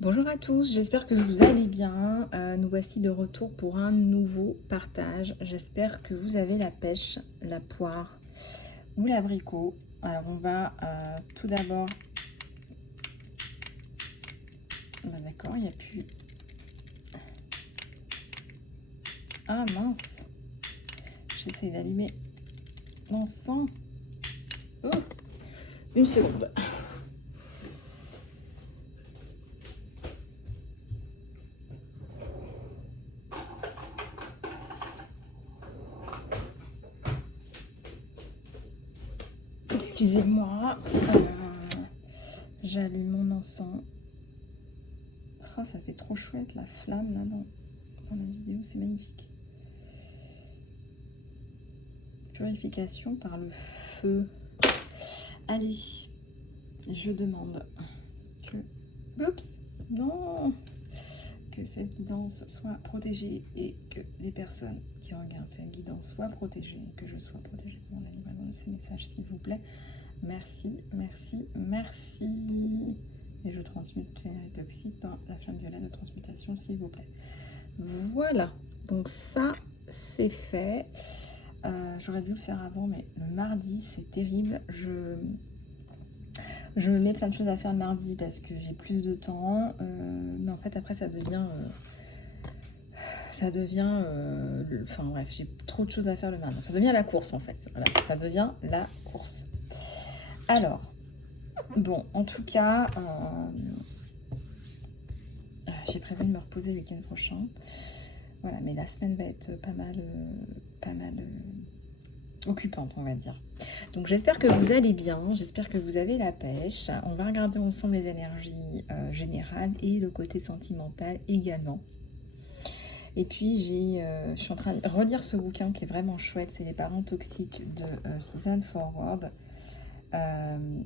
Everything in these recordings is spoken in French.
Bonjour à tous, j'espère que vous allez bien. Nous voici de retour pour un nouveau partage. J'espère que vous avez la pêche, la poire ou l'abricot. Alors on va tout d'abord... D'accord, il n'y a plus... Ah mince, j'essaie d'allumer l'encens. Oh, une seconde. Excusez-moi, j'allume mon encens. Oh, ça fait trop chouette la flamme là dans la vidéo, c'est magnifique. Purification par le feu. Allez, je demande que... Oups, non, que cette guidance soit protégée et que les personnes qui regardent cette guidance soient protégées et que je sois protégée de mon livraison de ces messages, s'il vous plaît. Merci, merci, merci. Et je transmute toutes ces énergies toxiques dans la flamme violette de transmutation, s'il vous plaît. Voilà, donc ça, c'est fait. J'aurais dû le faire avant, mais le mardi, c'est terrible. Je me mets plein de choses à faire le mardi parce que j'ai plus de temps. Mais en fait, après, ça devient... enfin bref, j'ai trop de choses à faire le mardi. Ça devient la course, en fait. Voilà, ça devient la course. Alors, bon, en tout cas... j'ai prévu de me reposer le week-end prochain. Voilà, mais la semaine va être pas mal occupante, on va dire. Donc j'espère que vous allez bien, j'espère que vous avez la pêche. On va regarder ensemble les énergies générales et le côté sentimental également. Et puis je suis en train de relire ce bouquin qui est vraiment chouette, c'est Les parents toxiques de Suzanne Forward.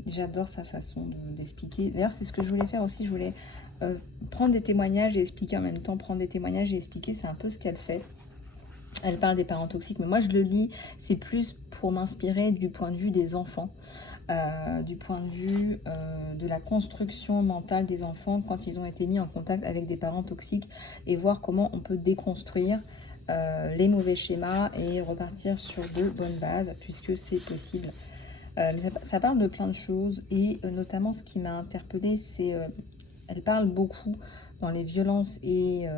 J'adore sa façon d'expliquer. D'ailleurs, c'est ce que je voulais faire aussi, je voulais prendre des témoignages et expliquer en même temps. Prendre des témoignages et expliquer, c'est un peu ce qu'elle fait. Elle parle des parents toxiques, mais moi je le lis, c'est plus pour m'inspirer du point de vue des enfants, du point de vue de la construction mentale des enfants quand ils ont été mis en contact avec des parents toxiques et voir comment on peut déconstruire les mauvais schémas et repartir sur de bonnes bases, puisque c'est possible. Ça parle de plein de choses et notamment ce qui m'a interpellée, c'est elle parle beaucoup dans les violences et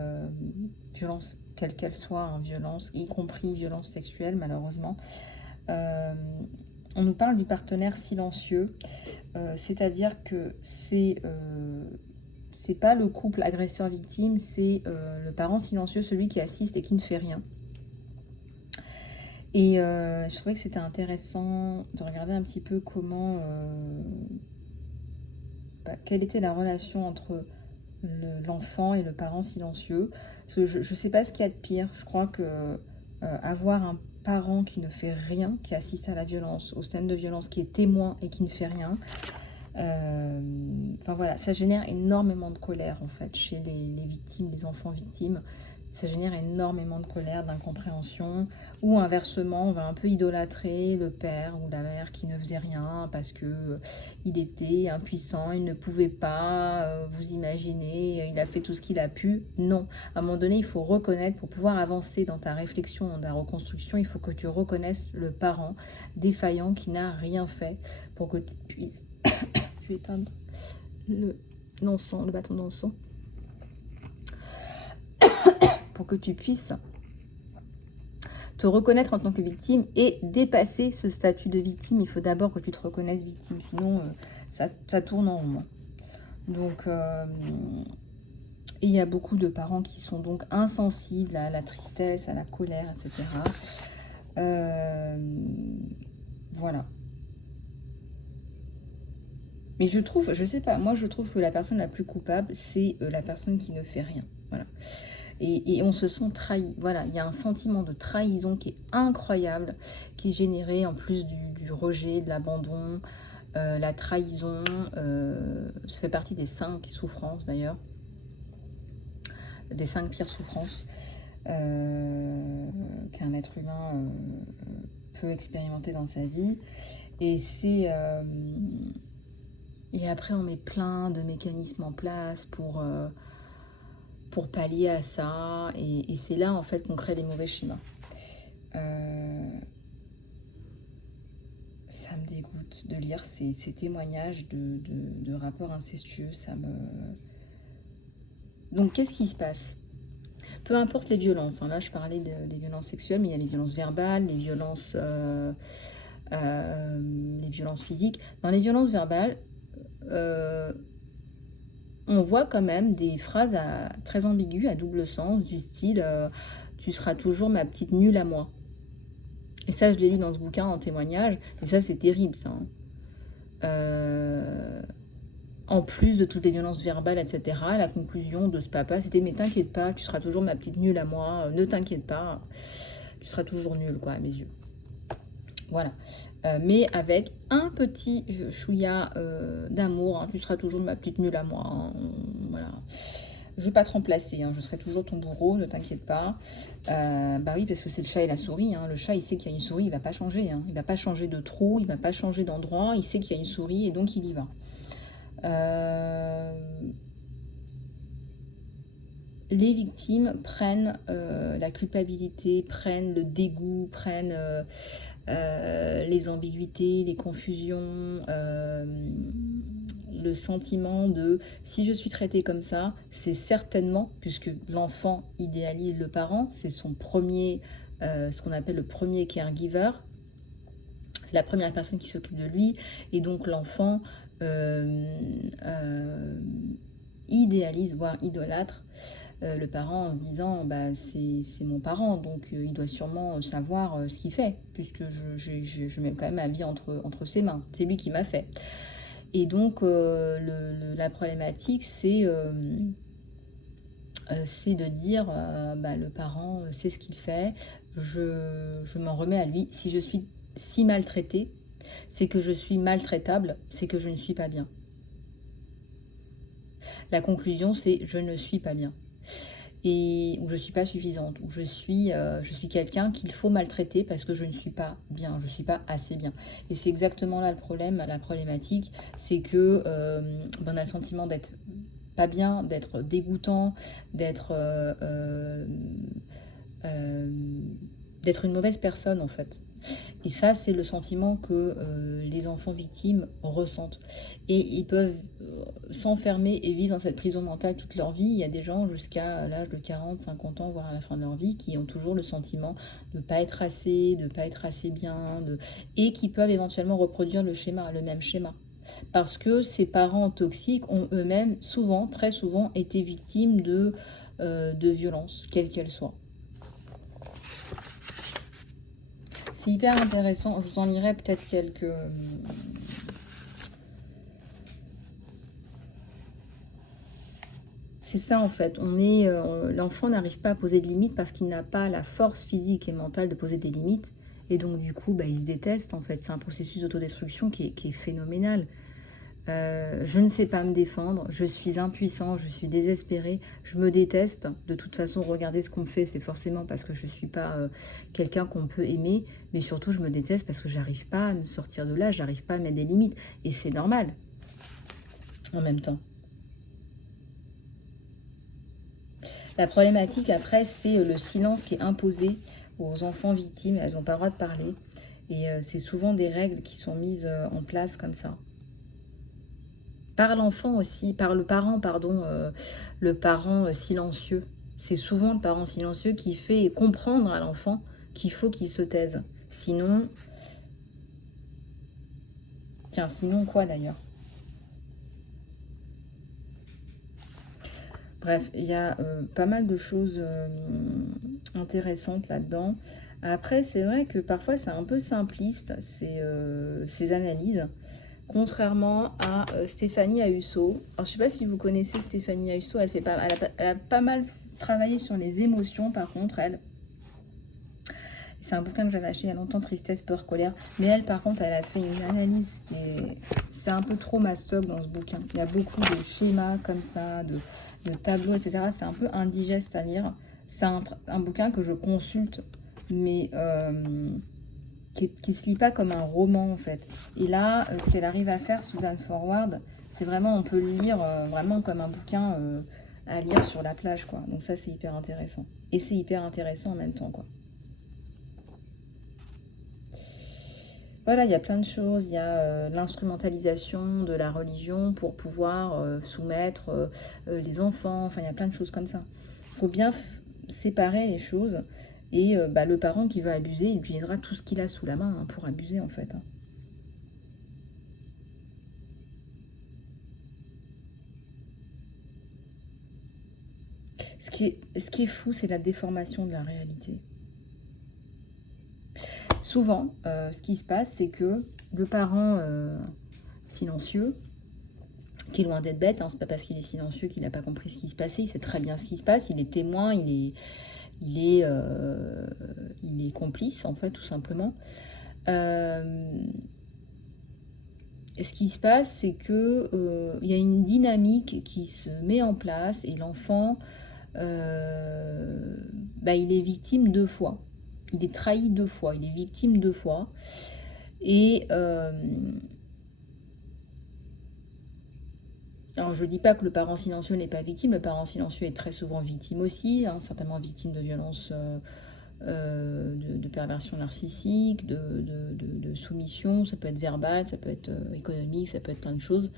violences quelles qu'elles soient, hein, violences, y compris violences sexuelles malheureusement. On nous parle du partenaire silencieux, c'est-à-dire que c'est pas le couple agresseur-victime, c'est le parent silencieux, celui qui assiste et qui ne fait rien. Et je trouvais que c'était intéressant de regarder un petit peu comment, quelle était la relation entre l'enfant et le parent silencieux. Parce que je ne sais pas ce qu'il y a de pire. Je crois que avoir un parent qui ne fait rien, qui assiste à la violence, aux scènes de violence, qui est témoin et qui ne fait rien, enfin voilà, ça génère énormément de colère en fait chez les victimes, les enfants victimes. Ça génère énormément de colère, d'incompréhension, ou inversement, on va un peu idolâtrer le père ou la mère qui ne faisait rien parce que il était impuissant, il ne pouvait pas, vous imaginez, il a fait tout ce qu'il a pu. Non, à un moment donné, il faut reconnaître, pour pouvoir avancer dans ta réflexion, dans ta reconstruction, il faut que tu reconnaisses le parent défaillant qui n'a rien fait pour que tu puisses... Je vais éteindre l'encens, le bâton d'encens, pour que tu puisses te reconnaître en tant que victime et dépasser ce statut de victime. Il faut d'abord que tu te reconnaisses victime, sinon ça tourne en rond. Donc, il y a beaucoup de parents qui sont donc insensibles à la tristesse, à la colère, etc. Voilà. Mais je trouve, je sais pas, moi je trouve que la personne la plus coupable, c'est la personne qui ne fait rien. Voilà. Et on se sent trahi. Voilà, il y a un sentiment de trahison qui est incroyable, qui est généré en plus du rejet, de l'abandon, la trahison. Ça fait partie des 5 souffrances d'ailleurs, des 5 pires souffrances qu'un être humain peut expérimenter dans sa vie. Et c'est Et après, on met plein de mécanismes en place pour pallier à ça. Et c'est là, en fait, qu'on crée les mauvais schémas. Ça me dégoûte de lire ces témoignages de rapports incestueux. Donc, qu'est-ce qui se passe? Peu importe les violences. Hein. Là, je parlais des violences sexuelles, mais il y a les violences verbales, les violences physiques. Dans les violences verbales, on voit quand même des phrases très ambiguës, à double sens, du style tu seras toujours ma petite nulle à moi. Et ça, je l'ai lu dans ce bouquin en témoignage, et ça, c'est terrible, ça. Hein. En plus de toutes les violences verbales, etc., la conclusion de ce papa, c'était « Mais t'inquiète pas, tu seras toujours ma petite nulle à moi, ne t'inquiète pas, tu seras toujours nulle, quoi, à mes yeux. » Voilà. Mais avec un petit chouïa d'amour, hein, tu seras toujours ma petite nulle à moi. Hein, voilà. Je ne vais pas te remplacer, hein, je serai toujours ton bourreau, ne t'inquiète pas. Bah oui, parce que c'est le chat et la souris. Hein. Le chat, il sait qu'il y a une souris, il ne va pas changer. Hein. Il ne va pas changer de trou, il ne va pas changer d'endroit. Il sait qu'il y a une souris et donc il y va. Les victimes prennent la culpabilité, prennent le dégoût, prennent les ambiguïtés, les confusions, le sentiment de si je suis traitée comme ça, c'est certainement, puisque l'enfant idéalise le parent, c'est son premier, ce qu'on appelle le premier caregiver, c'est la première personne qui s'occupe de lui, et donc l'enfant idéalise, voire idolâtre le parent en se disant bah, c'est mon parent, donc il doit sûrement savoir ce qu'il fait, puisque je mets quand même ma vie entre ses mains, c'est lui qui m'a fait. Et donc la problématique c'est de dire bah, le parent sait ce qu'il fait, je m'en remets à lui. Si je suis si maltraitée, c'est que je suis maltraitable, c'est que je ne suis pas bien. La conclusion c'est je ne suis pas bien. Et où je ne suis pas suffisante, où je suis quelqu'un qu'il faut maltraiter parce que je ne suis pas bien, je ne suis pas assez bien. Et c'est exactement là le problème, la problématique, c'est que on a le sentiment d'être pas bien, d'être dégoûtant, d'être une mauvaise personne en fait. Et ça, c'est le sentiment que les enfants victimes ressentent. Et ils peuvent s'enfermer et vivre dans cette prison mentale toute leur vie. Il y a des gens jusqu'à l'âge de 40, 50 ans, voire à la fin de leur vie, qui ont toujours le sentiment de ne pas être assez, de ne pas être assez bien, et qui peuvent éventuellement reproduire le même schéma. Parce que ces parents toxiques ont eux-mêmes souvent, très souvent, été victimes de violences, quelles qu'elles soient. C'est hyper intéressant, je vous en lirai peut-être quelques... C'est ça en fait, l'enfant n'arrive pas à poser de limites parce qu'il n'a pas la force physique et mentale de poser des limites. Et donc du coup, bah, il se déteste en fait. C'est un processus d'autodestruction qui est phénoménal. Je ne sais pas me défendre, je suis impuissant, je suis désespérée, je me déteste. De toute façon, regardez ce qu'on me fait, c'est forcément parce que je ne suis pas quelqu'un qu'on peut aimer, mais surtout je me déteste parce que j'arrive pas à me sortir de là, j'arrive pas à mettre des limites. Et c'est normal, en même temps. La problématique après, c'est le silence qui est imposé aux enfants victimes, elles n'ont pas le droit de parler. Et c'est souvent des règles qui sont mises en place comme ça. Par l'enfant aussi, par le parent, pardon, le parent silencieux. C'est souvent le parent silencieux qui fait comprendre à l'enfant qu'il faut qu'il se taise. Sinon... Tiens, sinon quoi d'ailleurs? Bref, il y a pas mal de choses intéressantes là-dedans. Après, c'est vrai que parfois c'est un peu simpliste, ces analyses. Contrairement à Stéphanie Ayuso. Alors, je ne sais pas si vous connaissez Stéphanie Ayuso, elle a pas mal travaillé sur les émotions, par contre, elle. C'est un bouquin que j'avais acheté il y a longtemps, Tristesse, Peur, Colère. Mais elle, par contre, elle a fait une analyse qui est... C'est un peu trop ma stock dans ce bouquin. Il y a beaucoup de schémas comme ça, de tableaux, etc. C'est un peu indigeste à lire. C'est un bouquin que je consulte, mais... qui se lit pas comme un roman en fait. Et là, ce qu'elle arrive à faire, Suzanne Forward, C'est vraiment, on peut le lire vraiment comme un bouquin à lire sur la plage, quoi. Donc ça, c'est hyper intéressant. Et c'est hyper intéressant en même temps, quoi. Voilà, il y a plein de choses. Il y a l'instrumentalisation de la religion pour pouvoir soumettre les enfants. Enfin, il y a plein de choses comme ça. Il faut bien séparer les choses. Et le parent qui veut abuser, il utilisera tout ce qu'il a sous la main pour abuser, en fait. Ce qui est fou, c'est la déformation de la réalité. Souvent, ce qui se passe, c'est que le parent silencieux, qui est loin d'être bête, hein, c'est pas parce qu'il est silencieux qu'il n'a pas compris ce qui se passait, il sait très bien ce qui se passe, il est témoin, il est complice, en fait, tout simplement. Ce qui se passe, c'est que il y a une dynamique qui se met en place et l'enfant, il est victime 2 fois. Il est trahi 2 fois, il est victime 2 fois. Et alors je ne dis pas que le parent silencieux n'est pas victime, le parent silencieux est très souvent victime aussi, hein, certainement victime de violences, de perversion narcissique, de soumission, ça peut être verbal, ça peut être économique, ça peut être plein de choses.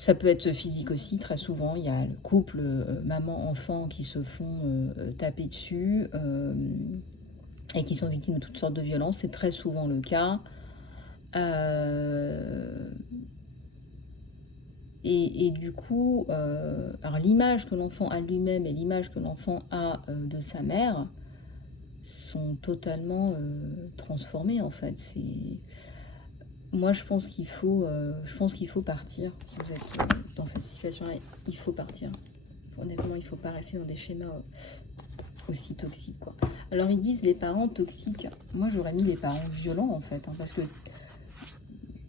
Ça peut être physique aussi, très souvent, il y a le couple maman-enfant qui se font taper dessus et qui sont victimes de toutes sortes de violences, c'est très souvent le cas. Et du coup, alors l'image que l'enfant a de lui-même et l'image que l'enfant a de sa mère sont totalement transformées en fait. Moi, je pense qu'il faut partir. Si vous êtes dans cette situation-là, il faut partir. Honnêtement, il ne faut pas rester dans des schémas aussi toxiques, quoi. Alors, ils disent les parents toxiques. Moi, j'aurais mis les parents violents, en fait. Hein, parce que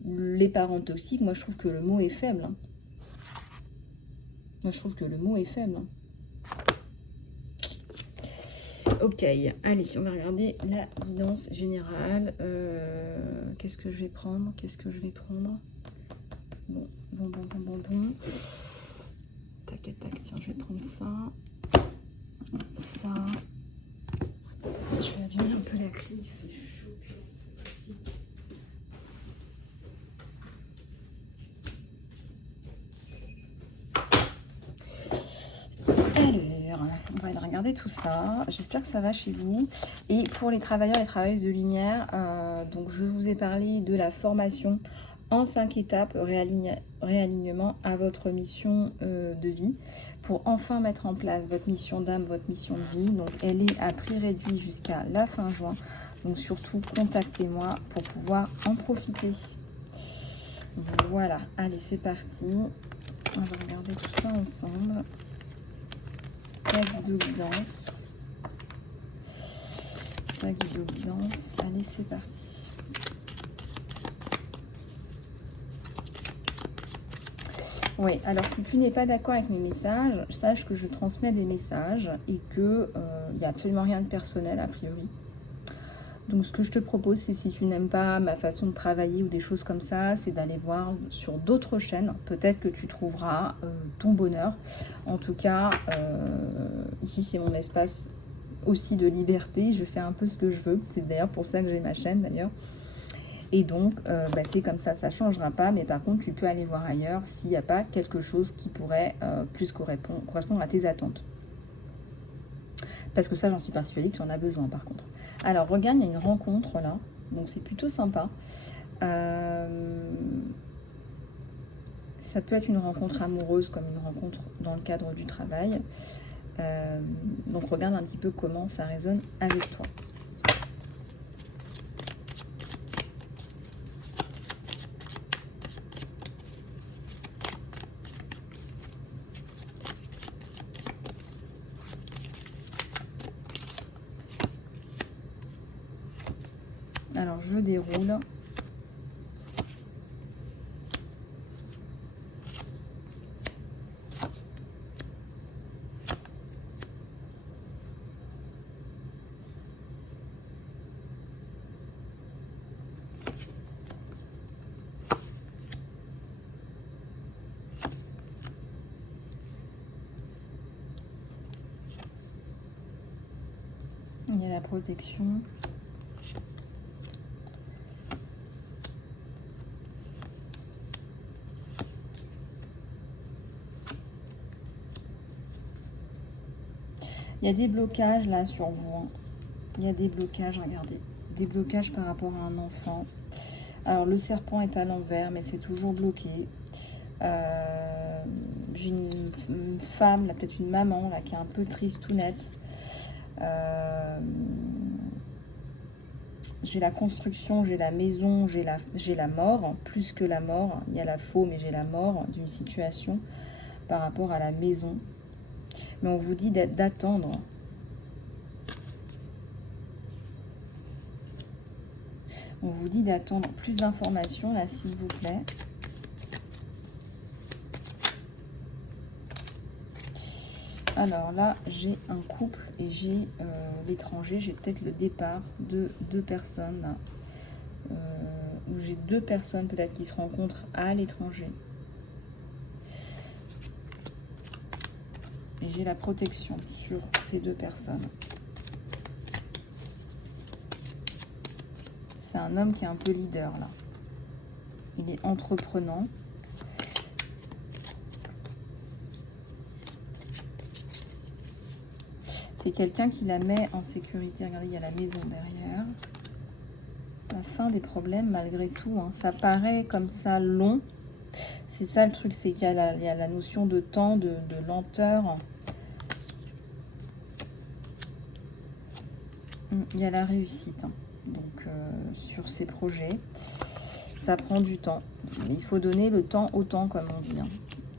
les parents toxiques, moi, je trouve que le mot est faible. Hein. Moi, je trouve que le mot est faible. Hein. Ok, allez, on va regarder la guidance générale. Qu'est-ce que je vais prendre? Bon. Tac, tiens, je vais prendre ça. Ça. Je vais allumer un peu la clé, il fait chaud. Alors, on va aller regarder tout ça. J'espère que ça va chez vous. Et pour les travailleurs et travailleuses de lumière, donc je vous ai parlé de la formation en 5 étapes, réalignement à votre mission de vie, pour enfin mettre en place votre mission d'âme, votre mission de vie. Donc elle est à prix réduit jusqu'à la fin juin. Donc surtout, contactez-moi pour pouvoir en profiter. Voilà, allez, c'est parti. On va regarder tout ça ensemble. La guidance. Allez, c'est parti. Oui, alors si tu n'es pas d'accord avec mes messages, sache que je transmets des messages et que il n'y a absolument rien de personnel a priori. Donc ce que je te propose, c'est si tu n'aimes pas ma façon de travailler ou des choses comme ça, c'est d'aller voir sur d'autres chaînes. Peut-être que tu trouveras ton bonheur. En tout cas, ici c'est mon espace aussi de liberté. Je fais un peu ce que je veux. C'est d'ailleurs pour ça que j'ai ma chaîne d'ailleurs. Et donc, c'est comme ça ne changera pas. Mais par contre, tu peux aller voir ailleurs s'il n'y a pas quelque chose qui pourrait plus correspondre à tes attentes. Parce que ça, j'en suis persuadée que tu en as besoin par contre. Alors, regarde, il y a une rencontre là. Donc, c'est plutôt sympa. Ça peut être une rencontre amoureuse comme une rencontre dans le cadre du travail. Donc, regarde un petit peu comment ça résonne avec toi. Alors, je déroule. Il y a la protection. Il y a des blocages là sur vous. Hein. Il y a des blocages, regardez. Des blocages par rapport à un enfant. Alors le serpent est à l'envers, mais c'est toujours bloqué. J'ai une femme, là peut-être une maman, là qui est un peu triste tout net. J'ai la construction, j'ai la maison, j'ai la mort. Plus que la mort, il y a la faux, mais j'ai la mort d'une situation par rapport à la maison. Mais on vous dit d'attendre. On vous dit d'attendre plus d'informations, là, s'il vous plaît. Alors là, j'ai un couple et j'ai l'étranger. J'ai peut-être le départ de deux personnes. Où j'ai deux personnes peut-être qui se rencontrent à l'étranger. Et j'ai la protection sur ces deux personnes. C'est un homme qui est un peu leader là. Il est entreprenant. C'est quelqu'un qui la met en sécurité. Regardez, il y a la maison derrière. La fin des problèmes malgré tout. Hein. Ça paraît comme ça long. C'est ça le truc, c'est qu'il y a la notion de temps, de lenteur. Il y a la réussite. Hein. Donc, sur ces projets, ça prend du temps. Il faut donner le temps au temps, comme on dit. Hein.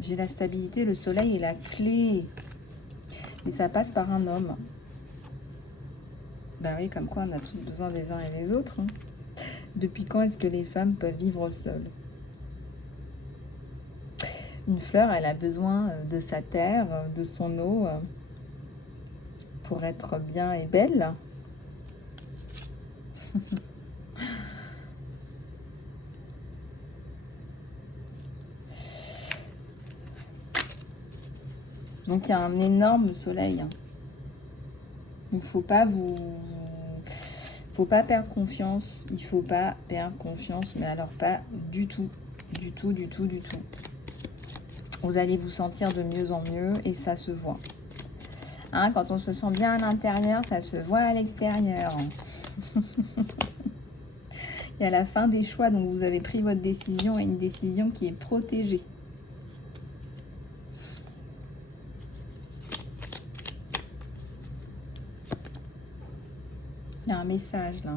J'ai la stabilité, le soleil est la clé. Et ça passe par un homme. Ben oui, comme quoi on a tous besoin des uns et des autres. Hein. Depuis quand est-ce que les femmes peuvent vivre seules? Une fleur, elle a besoin de sa terre, de son eau, pour être bien et belle. Donc il y a un énorme soleil. Il ne faut pas perdre confiance. Il ne faut pas perdre confiance, mais alors pas du tout. Du tout, du tout, du tout. Vous allez vous sentir de mieux en mieux et ça se voit. Hein, quand on se sent bien à l'intérieur, ça se voit à l'extérieur. Il y a la fin des choix, donc vous avez pris votre décision et une décision qui est protégée. Il y a un message là,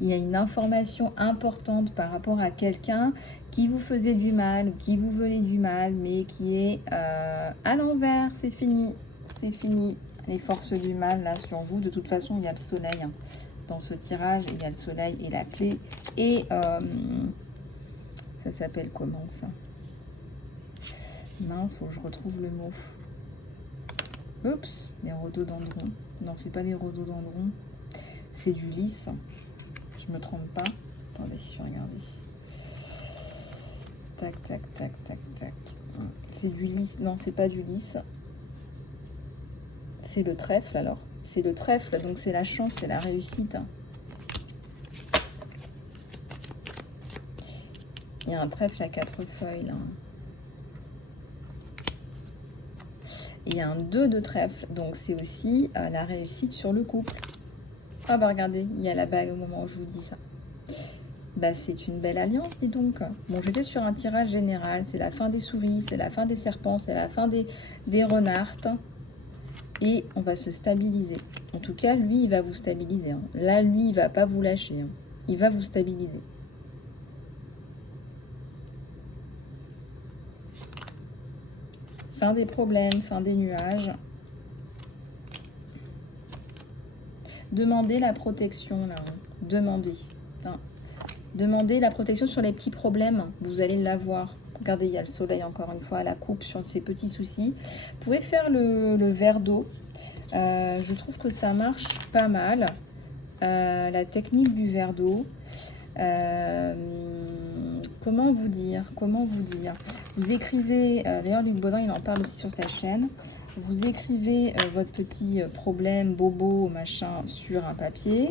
il y a une information importante par rapport à quelqu'un qui vous faisait du mal ou qui vous voulait du mal, mais qui est à l'envers, c'est fini, c'est fini. Les forces du mal là sur vous, de toute façon il y a le soleil hein. Dans ce tirage, il y a le soleil et la clé, et ça s'appelle comment ça? Mince, faut que je retrouve le mot. Oups, des rhododendrons. Non, c'est pas des rhododendrons. C'est du lys. Je me trompe pas. Attendez, je vais regarder. Tac, tac, tac, tac, tac. C'est du lys. Non, c'est pas du lys. C'est le trèfle alors. C'est le trèfle, donc c'est la chance, c'est la réussite. Il y a un trèfle à 4 feuilles là. Et il y a un 2 de trèfle, donc c'est aussi la réussite sur le couple. Ah bah regardez, il y a la bague au moment où je vous dis ça. Bah c'est une belle alliance, dis donc. Bon, j'étais sur un tirage général, c'est la fin des souris, c'est la fin des serpents, c'est la fin des renards. Et on va se stabiliser. En tout cas, lui, il va vous stabiliser. Hein. Là, lui, il va pas vous lâcher. Hein. Il va vous stabiliser. Fin des problèmes, fin des nuages. Demandez la protection, là. Hein. Demandez. Hein. Demandez la protection sur les petits problèmes. Vous allez l'avoir. Regardez, il y a le soleil, encore une fois, à la coupe sur ces petits soucis. Vous pouvez faire le verre d'eau. Je trouve que ça marche pas mal. La technique du verre d'eau. Comment vous dire? Vous écrivez, d'ailleurs Luc Baudin, il en parle aussi sur sa chaîne. Vous écrivez votre petit problème, bobo, machin, sur un papier.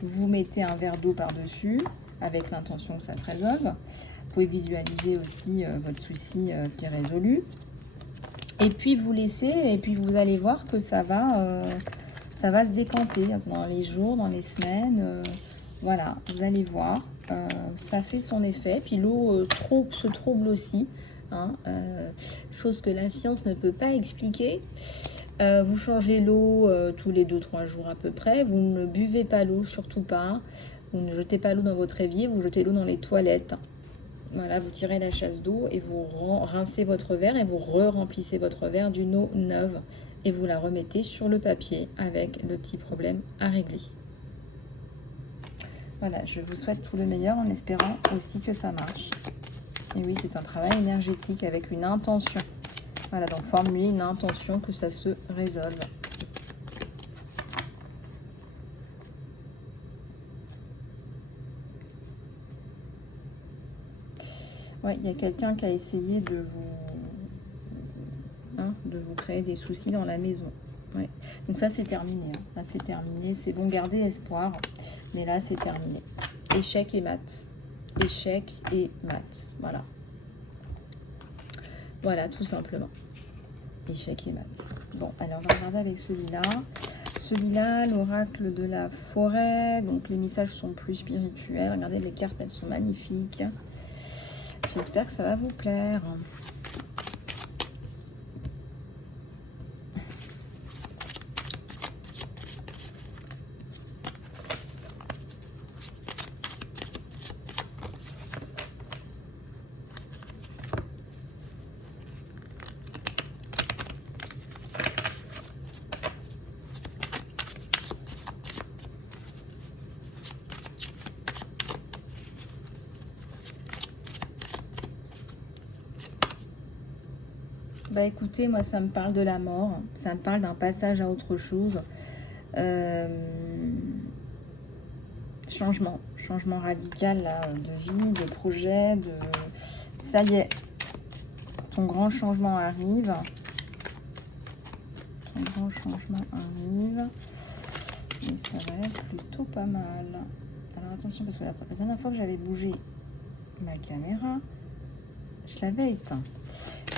Vous mettez un verre d'eau par-dessus, avec l'intention que ça se résolve. Vous pouvez visualiser aussi votre souci qui est résolu. Et puis vous laissez, et puis vous allez voir que ça va se décanter dans les jours, dans les semaines. Voilà, vous allez voir, ça fait son effet. Puis l'eau se trouble aussi, hein, chose que la science ne peut pas expliquer. Vous changez l'eau tous les 2-3 jours à peu près. Vous ne buvez pas l'eau, surtout pas. Vous ne jetez pas l'eau dans votre évier, vous jetez l'eau dans les toilettes. Voilà, vous tirez la chasse d'eau et vous rincez votre verre et vous remplissez votre verre d'une eau neuve et vous la remettez sur le papier avec le petit problème à régler. Voilà, je vous souhaite tout le meilleur en espérant aussi que ça marche. Et oui, c'est un travail énergétique avec une intention. Voilà, donc formulez une intention que ça se résolve. Ouais, il y a quelqu'un qui a essayé de vous créer des soucis dans la maison. Ouais. Donc ça, c'est terminé. Hein. Là, c'est terminé. C'est bon, gardez espoir. Mais là, c'est terminé. Échec et mat. Échec et mat. Voilà. Voilà, tout simplement. Échec et mat. Bon, alors, on va regarder avec celui-là. Celui-là, l'oracle de la forêt. Donc, les messages sont plus spirituels. Regardez, les cartes, elles sont magnifiques. J'espère que ça va vous plaire. Bah écoutez, moi ça me parle de la mort, ça me parle d'un passage à autre chose. Changement radical là, de vie, de projet, ça y est, ton grand changement arrive. Ton grand changement arrive. Et ça va être plutôt pas mal. Alors attention, parce que la dernière fois que j'avais bougé ma caméra, je l'avais éteint.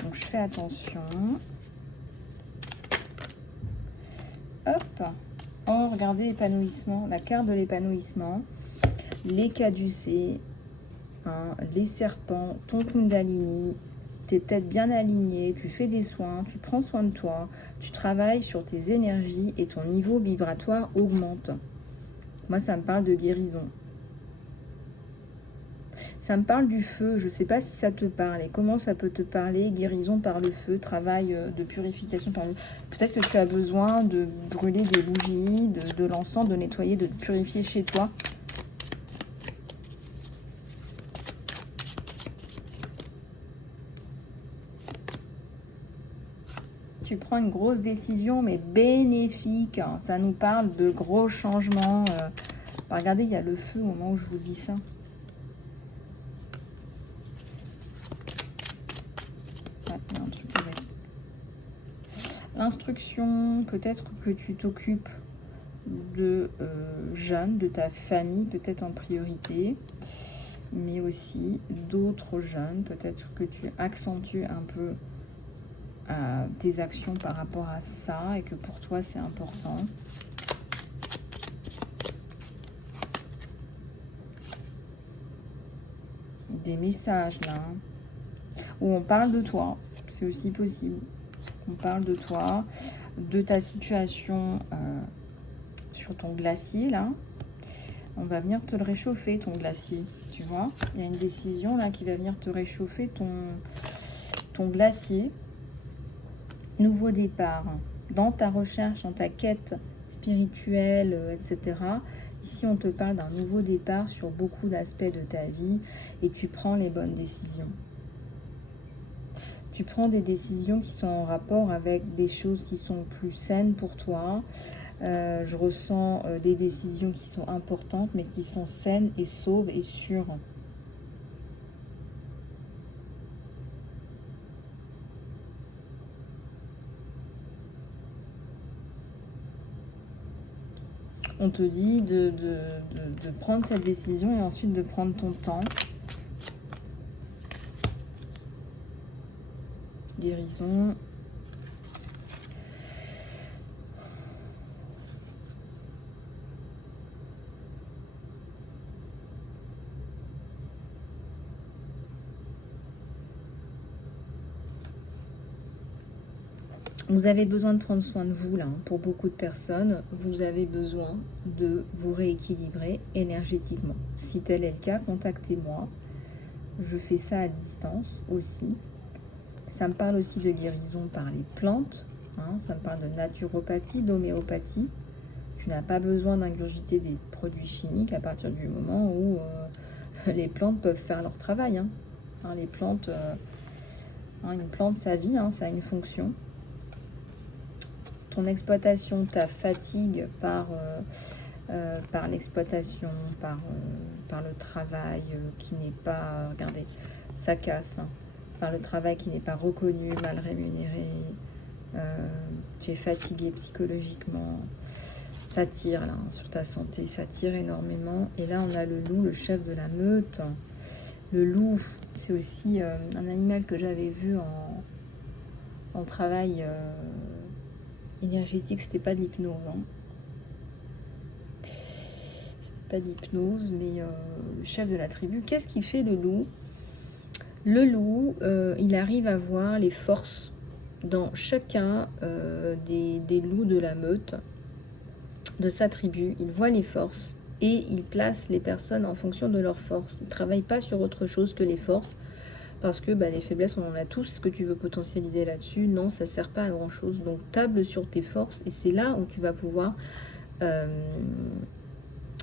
Donc je fais attention. Hop. Oh, regardez l'épanouissement, la carte de l'épanouissement, les caducées, hein, les serpents, ton kundalini. Tu es peut-être bien aligné, tu fais des soins, tu prends soin de toi, tu travailles sur tes énergies et ton niveau vibratoire augmente. Moi, ça me parle de guérison. Ça me parle du feu, je ne sais pas si ça te parle et comment ça peut te parler, guérison par le feu, travail de purification par le feu. Peut-être que tu as besoin de brûler des bougies, de l'encens, de nettoyer, de purifier chez toi. Tu prends une grosse décision, mais bénéfique. Ça nous parle de gros changements. Regardez, il y a le feu au moment où je vous dis ça. L'instruction, peut-être que tu t'occupes de jeunes, de ta famille, peut-être en priorité, mais aussi d'autres jeunes. Peut-être que tu accentues un peu tes actions par rapport à ça et que pour toi c'est important. Des messages là, où on parle de toi, c'est aussi possible. On parle de toi, de ta situation sur ton glacier, là. On va venir te le réchauffer, ton glacier, tu vois. Il y a une décision, là, qui va venir te réchauffer ton glacier. Nouveau départ. Dans ta recherche, dans ta quête spirituelle, etc. Ici, on te parle d'un nouveau départ sur beaucoup d'aspects de ta vie et tu prends les bonnes décisions. Tu prends des décisions qui sont en rapport avec des choses qui sont plus saines pour toi. Je ressens des décisions qui sont importantes, mais qui sont saines et sauves et sûres. On te dit de prendre cette décision et ensuite de prendre ton temps. Guérison. Vous avez besoin de prendre soin de vous, là, hein. Pour beaucoup de personnes, vous avez besoin de vous rééquilibrer énergétiquement. Si tel est le cas, contactez-moi. Je fais ça à distance aussi. Ça me parle aussi de guérison par les plantes. Hein. Ça me parle de naturopathie, d'homéopathie. Tu n'as pas besoin d'ingurgiter des produits chimiques à partir du moment où les plantes peuvent faire leur travail. Hein. Hein, les plantes, une plante, ça vit, hein, ça a une fonction. Ton exploitation, ta fatigue par l'exploitation, par le travail qui n'est pas, regardez, ça casse, hein, par le travail qui n'est pas reconnu, mal rémunéré, tu es fatigué psychologiquement, ça tire là, hein, sur ta santé, ça tire énormément. Et là on a le loup, le chef de la meute. Le loup, c'est aussi un animal que j'avais vu en travail énergétique. C'était pas de l'hypnose, hein. C'était pas de l'hypnose, mais le chef de la tribu. Qu'est-ce qui fait le loup? Le loup, il arrive à voir les forces dans chacun des loups de la meute, de sa tribu. Il voit les forces et il place les personnes en fonction de leurs forces. Il ne travaille pas sur autre chose que les forces. Parce que les faiblesses, on en a tous. Ce que tu veux potentialiser là-dessus, non, ça ne sert pas à grand-chose. Donc, table sur tes forces et c'est là où tu vas pouvoir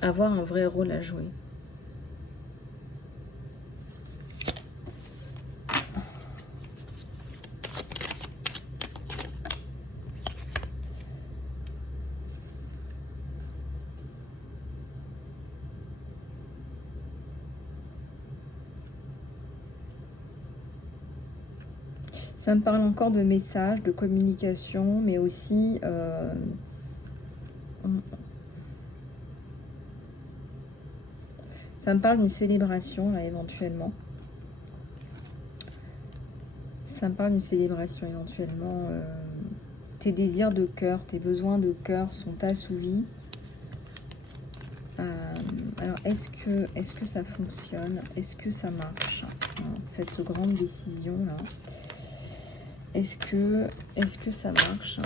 avoir un vrai rôle à jouer. Ça me parle encore de messages, de communication, mais aussi ça me parle d'une célébration, là, éventuellement. Ça me parle d'une célébration, éventuellement. Tes désirs de cœur, tes besoins de cœur sont assouvis. Alors, est-ce que ça fonctionne? Est-ce que ça marche, hein, cette grande décision-là? Est-ce que ça marche?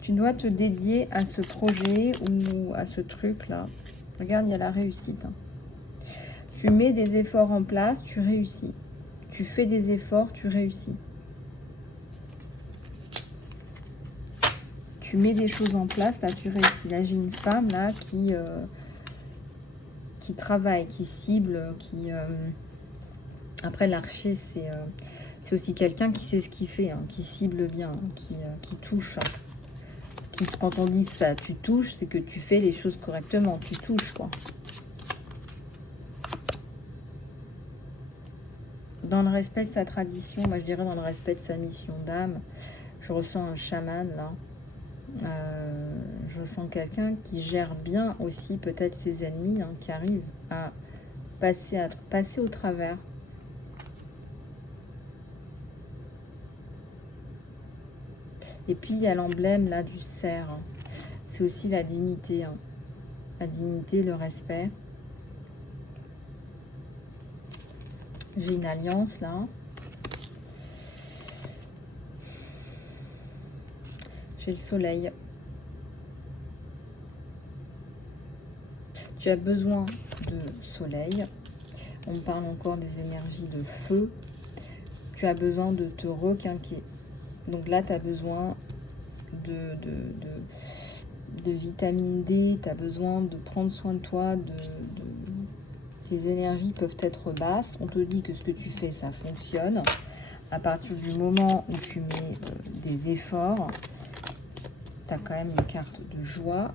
Tu dois te dédier à ce projet ou à ce truc-là. Regarde, il y a la réussite. Hein. Tu mets des efforts en place, tu réussis. Tu fais des efforts, tu réussis. Tu mets des choses en place, là, tu réussis. Là, j'ai une femme, là, qui travaille, qui cible, qui... Après, l'archer, c'est aussi quelqu'un qui sait ce qu'il fait, hein, qui cible bien, hein, qui touche. Hein. Quand on dit ça, tu touches, c'est que tu fais les choses correctement. Tu touches, quoi. Dans le respect de sa tradition, moi je dirais dans le respect de sa mission d'âme, je ressens un chaman, là. Je ressens quelqu'un qui gère bien aussi peut-être ses ennemis, hein, qui arrive à passer au travers. Et puis, il y a l'emblème, là, du cerf. C'est aussi la dignité. Hein. La dignité, le respect. J'ai une alliance, là. J'ai le soleil. Tu as besoin de soleil. On me parle encore des énergies de feu. Tu as besoin de te requinquer. Donc là, tu as besoin de vitamine D, tu as besoin de prendre soin de toi, tes énergies peuvent être basses. On te dit que ce que tu fais, ça fonctionne. À partir du moment où tu mets des efforts, tu as quand même une carte de joie.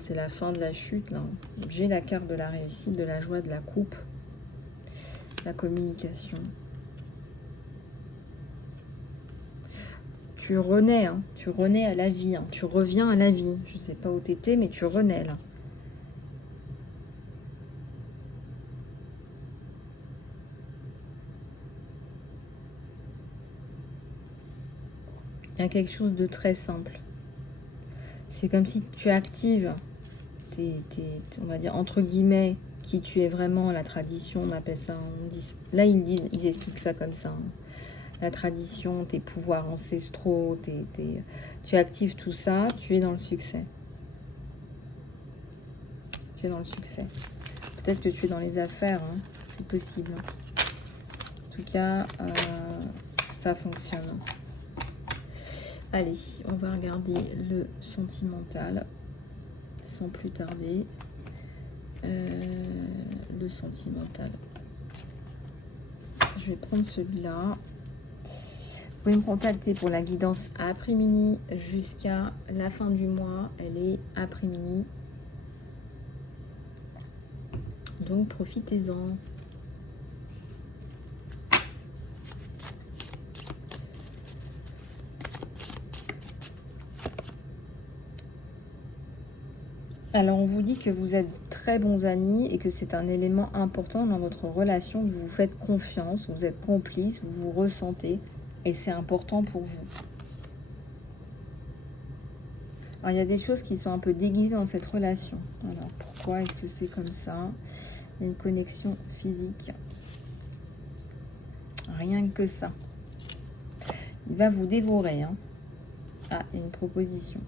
C'est la fin de la chute, là. J'ai la carte de la réussite, de la joie, de la coupe, la communication. Tu renais, hein, tu renais à la vie, hein, tu reviens à la vie. Je ne sais pas où tu étais, mais tu renais, là. Il y a quelque chose de très simple. C'est comme si tu actives, on va dire, entre guillemets, qui tu es vraiment, la tradition, on appelle ça, là ils expliquent ça comme ça. Hein. La tradition, tes pouvoirs ancestraux, tu actives tout ça, tu es dans le succès. Tu es dans le succès. Peut-être que tu es dans les affaires, hein. C'est possible. En tout cas, ça fonctionne. Allez, on va regarder le sentimental, sans plus tarder. Le sentimental. Je vais prendre celui-là. Vous pouvez me contacter pour la guidance après-midi jusqu'à la fin du mois. Elle est après-midi. Donc, profitez-en. Alors, on vous dit que vous êtes très bons amis et que c'est un élément important dans votre relation, que vous vous faites confiance, vous êtes complices, vous vous ressentez et c'est important pour vous. Alors, il y a des choses qui sont un peu déguisées dans cette relation. Alors, pourquoi est-ce que c'est comme ça? Il y a une connexion physique. Rien que ça. Il va vous dévorer. Hein. Ah, il y a une proposition.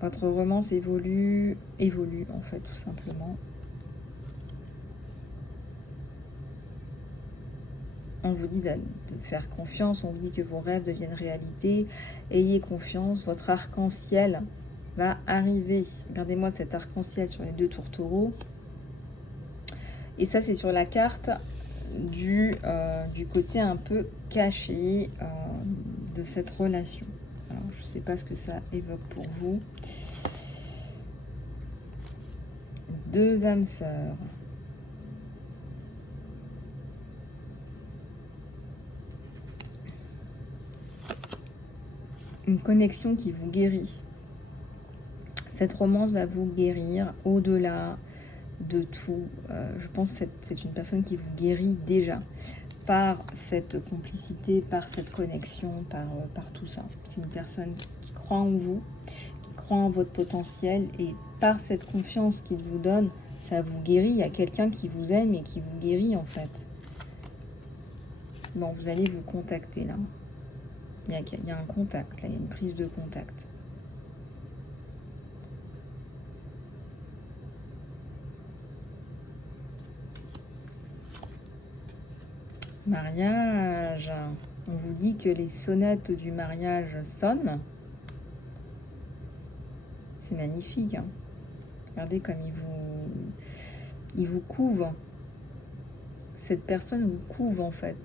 Votre romance évolue en fait, tout simplement. On vous dit de faire confiance, on vous dit que vos rêves deviennent réalité. Ayez confiance, votre arc-en-ciel va arriver. Regardez-moi cet arc-en-ciel sur les deux tourtereaux. Et ça, c'est sur la carte du côté un peu caché de cette relation. Alors, je ne sais pas ce que ça évoque pour vous. Deux âmes sœurs. Une connexion qui vous guérit. Cette romance va vous guérir au-delà de tout. Je pense que c'est une personne qui vous guérit déjà par cette complicité, par cette connexion, par tout ça. C'est une personne qui croit en vous, qui croit en votre potentiel et par cette confiance qu'il vous donne, ça vous guérit. Il y a quelqu'un qui vous aime et qui vous guérit en fait. Bon, vous allez vous contacter là. Il y a un contact, là, il y a une prise de contact. Mariage. On vous dit que les sonnettes du mariage sonnent. C'est magnifique. Hein. Regardez comme il vous couve. Cette personne vous couve en fait.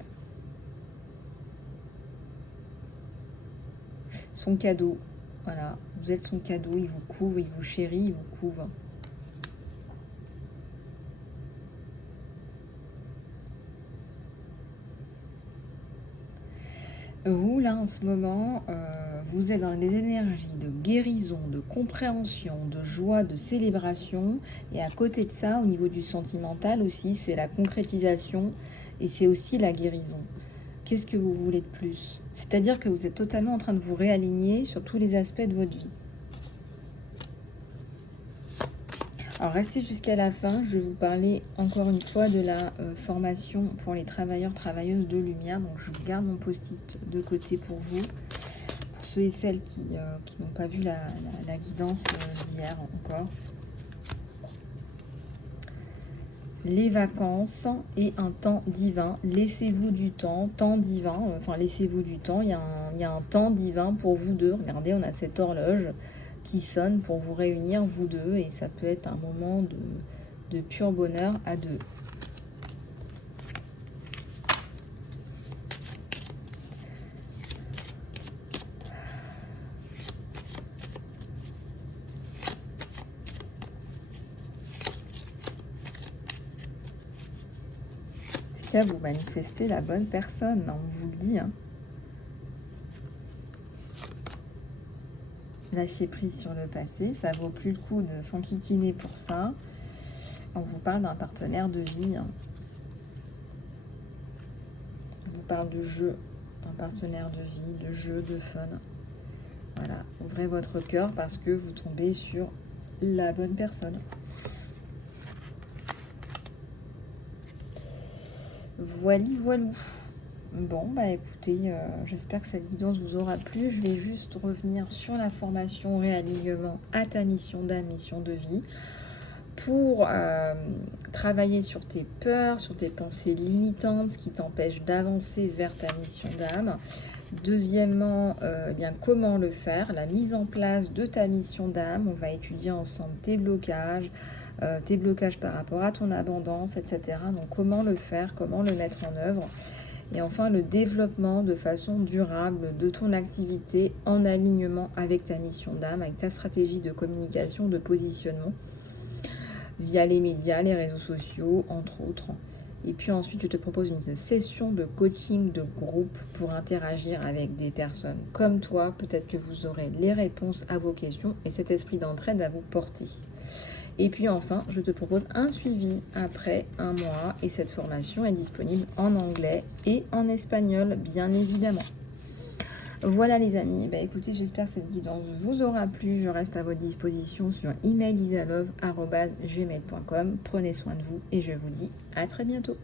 Son cadeau. Voilà. Vous êtes son cadeau. Il vous couve, il vous chérit, il vous couve. Vous, là, en ce moment, vous êtes dans les énergies de guérison, de compréhension, de joie, de célébration. Et à côté de ça, au niveau du sentimental aussi, c'est la concrétisation et c'est aussi la guérison. Qu'est-ce que vous voulez de plus? C'est-à-dire que vous êtes totalement en train de vous réaligner sur tous les aspects de votre vie. Alors, restez jusqu'à la fin. Je vais vous parler encore une fois de la formation pour les travailleurs, travailleuses de lumière. Donc, je garde mon post-it de côté pour vous. Pour ceux et celles qui n'ont pas vu la guidance d'hier encore. Les vacances et un temps divin. Laissez-vous du temps, temps divin. Enfin, laissez-vous du temps. Il y a un temps divin pour vous deux. Regardez, on a cette horloge qui sonne pour vous réunir, vous deux. Et ça peut être un moment de pur bonheur à deux. Vous manifestez la bonne personne, on vous le dit. Hein. Lâchez prise sur le passé, ça vaut plus le coup de s'enquiquiner pour ça. On vous parle d'un partenaire de vie. Hein. On vous parle de jeu, d'un partenaire de vie, de jeu, de fun. Voilà, ouvrez votre cœur parce que vous tombez sur la bonne personne. Voili, voilou. Bon, bah écoutez, j'espère que cette guidance vous aura plu. Je vais juste revenir sur la formation réalignement à ta mission d'âme, mission de vie, pour travailler sur tes peurs, sur tes pensées limitantes, ce qui t'empêche d'avancer vers ta mission d'âme. Deuxièmement, eh bien, comment le faire, la mise en place de ta mission d'âme. On va étudier ensemble tes blocages par rapport à ton abondance, etc. Donc, comment le faire, comment le mettre en œuvre. Et enfin, le développement de façon durable de ton activité en alignement avec ta mission d'âme, avec ta stratégie de communication, de positionnement, via les médias, les réseaux sociaux, entre autres. Et puis ensuite, je te propose une session de coaching de groupe pour interagir avec des personnes comme toi. Peut-être que vous aurez les réponses à vos questions et cet esprit d'entraide à vous porter. Et puis enfin, je te propose un suivi après un mois et cette formation est disponible en anglais et en espagnol, bien évidemment. Voilà les amis, bah écoutez, j'espère que cette guidance vous aura plu. Je reste à votre disposition sur email isalove@gmail.com. Prenez soin de vous et je vous dis à très bientôt.